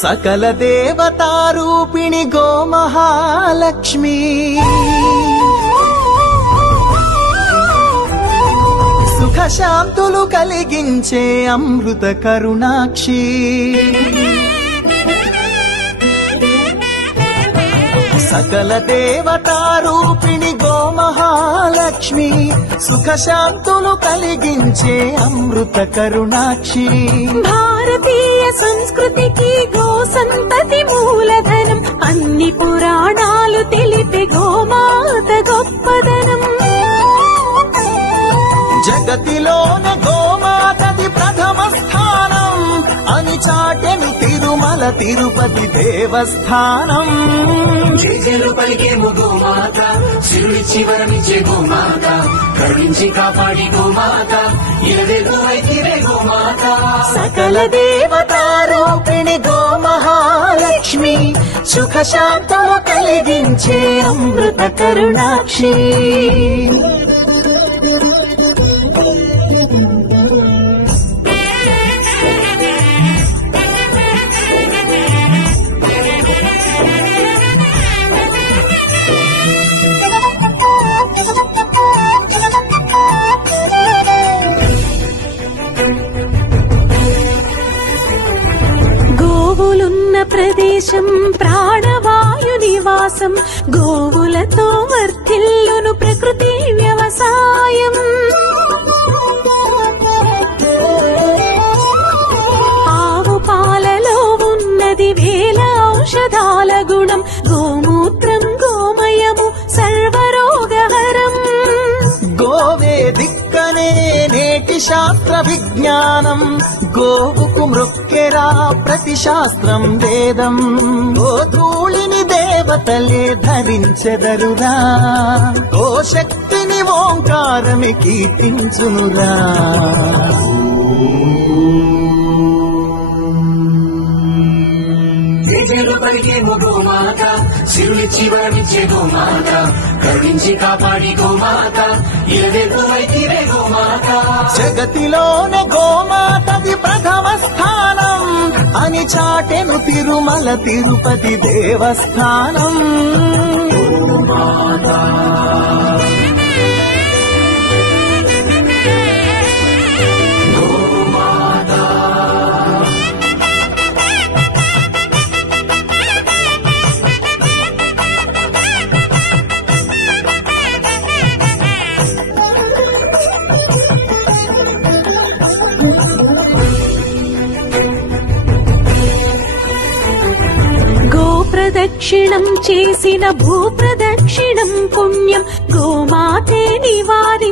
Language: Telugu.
सकल देवतारूपिणि गोमहालक्ष्मी सुख शांतुलु कलिगिंचे अमृत करुणाक्षी सकल देवतारूपिणि गोमहालक्ष्मी सुख शांतुलु कलिगिंचे अमृत करुणाक्षी भारतीय संस्कृति की गो संतति मूलधनम अन्नि पुराणालु तेलिपे गोमात गोप्पदनम जगतिलोने गोमातदि प्रथम स्थानम अनि चाटेनु तिरुमल तिरुपति देवस्थानम జేజేలు పలికేము గోమాత శిరుడిచ్చి వరమిచ్చే గోమాత కరుణించి కాపాడి గోమాత ఇలవెల్లువైతివే గోమాత सकल देवतारूपिणि गोमहालक्ष्मी सुख शांतुलु कलिगिंचे अमृत करुणाक्षी గోవులున్న ప్రదేశం ప్రాణవాయు నివాసం గోవులతో వర్ధిల్లును ప్రకృతి వ్యవసాయం ఆవు పాలలో ఉన్నది వేల ఔషధాల గుణం గోమూత్రం గోమయము సర్వరోగహరం गोवे दिक्कने नेटि शास्त्र विज्ञानम गोवुकु मृक्केरा प्रति शास्त्रं वेदं गोधूलिनि देवतले धरिंచెదరురా ओ शक्तिनि ओंकारमे कीर्तिंచునురా జేజేలు పలికేము గోమాత శిరుడిచ్చి వరమిచ్చే గోమాత కరుణించి కాపాడి గోమాత ఇలవెల్లువైతివే గోమాత జగతిలోనే గోమాతది ప్రథమ స్థానం అని చాటెను తిరుమల తిరుపతి దేవస్థానం గోమాత ప్రదక్షిణం చేసిన భూప్రదక్షిణం పుణ్యం గోమాతే నివారి